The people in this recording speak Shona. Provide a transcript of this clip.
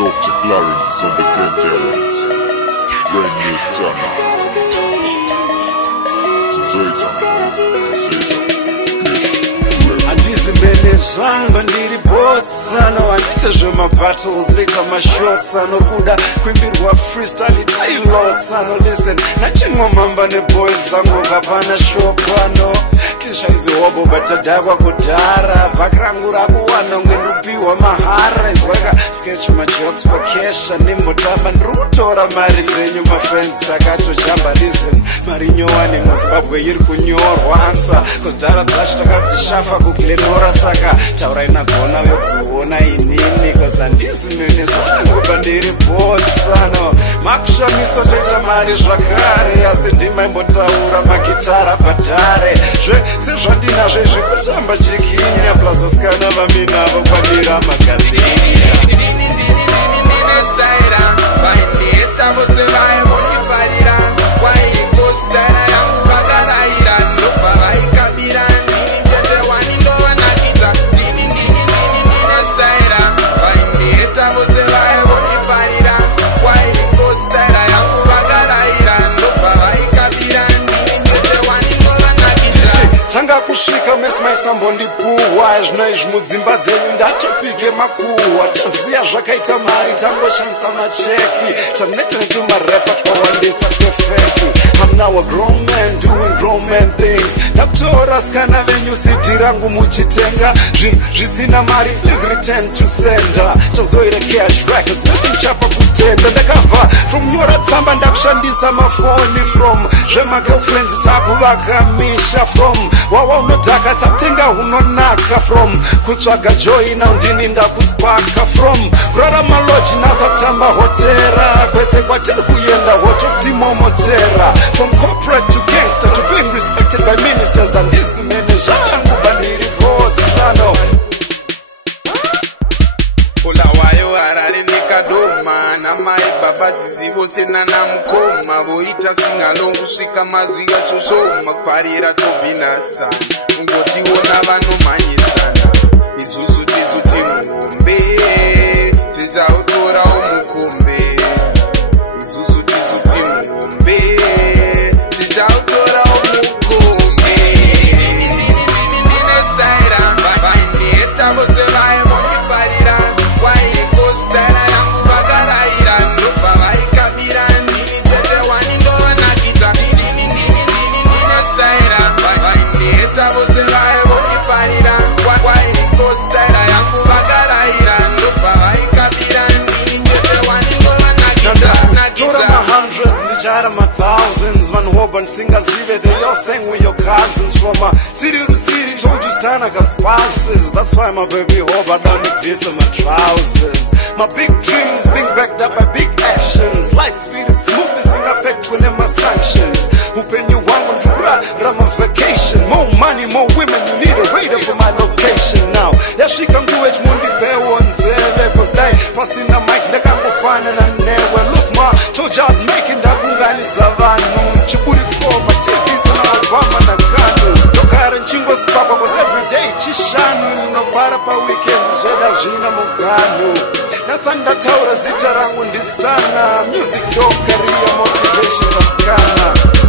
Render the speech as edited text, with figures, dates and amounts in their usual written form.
Dr. Clarence is on the turntables. Brand new stunna. Andizimele zvanga ndiri botsano andite zvemabattles leta mashots anobuda kwimbirwa freestyle tailotsano listen nachinwa mamba neboys zangu kapana shopano kisha izihobo batadakwa kudhara bhaki rangu rakuwana ungendopiwa mahara izwaka sketch majokes pakesha nimbotamba ndiri kutora mari dzenyu mafriends takatojamba listen mari nyowani muzimbabwe iri kunyorwa ansa cause dhara dzacho takadzishafa kuglenora saka taurai nagona yokuzoona inini cause handizi mene zvakangoba ndiri botsano makushamiswa toita mari zvakare asi ndimaimbotaura magitara padhare sezvandinazvo zvekutamba chikinya plazoskana vaminavo kwadira magadhiya tanga kusvika mesi maisambondipuhwa zvinoizvi mudzimba dzenyu ndatopike makuhwa taziya zvakaita mari tangoshandisa macheki taneta netumarepa twawandisa twefeki I'm now a grown man doing grown man things ndakutora sikana venyu sidi rangu muchitenga zvinhu zvisina mari please return to sender chazoire cash records mesichapa kutenda ndakabva from nyora tsamba ndakushandisa mafoni from zvemagirlfriends takuvakamisha from wawa unodhaka tatenga unonaka from kutsvaga joina undini ndakuspaka from kurarama loji natatamba hotera kwese kwatiri kuenda hototimomotera from corporate to gangster to being respected by ministers handisi mene zvangu bandiri botsano Bulawayo harare nekadoma namai baba zizivo sena namukoma voita singalo kusvika mazwi vachosoma kuparira tobinasta ungotiona vanomhanyisana isusu tisu timumbe tichautorawo mukombe isusu tisu timumbe tichautorawo mukombe ndine stayera vaineta vose vaivondifarira stayera yangu vakaraira ndobva vaikabira ndini chete wani ndovanakidza ndine stayera vaineta vose vaivondifarira kwaiko stayera yangu vakaraira ndobva vaikabira ndini chete wani ndovanakidza ndichara ma-thousands vanhoba ndisingazive they all sang with your cousins from a city to city told you stanaka spouses that's why my baby hoba down the face of my trousers my big dreams being backed up by big actions life it is smooth isn't affect when my sanctions upenyu wangu ndikurarama vacation more money more women you need a radar for my location now yasvika nguve chimundipewo nzeve cause dai pasina mike ndakangofanana newe look ma told you I'd make it ndakunganidza vanhu chiburitsikopa tivisa namagwama nakanu ndogara nchingosipakwa cause everyday chishanu unobvara paweekend zveda zvina muganu nasandataura zita rangu ndistana music dog career motivation vasikana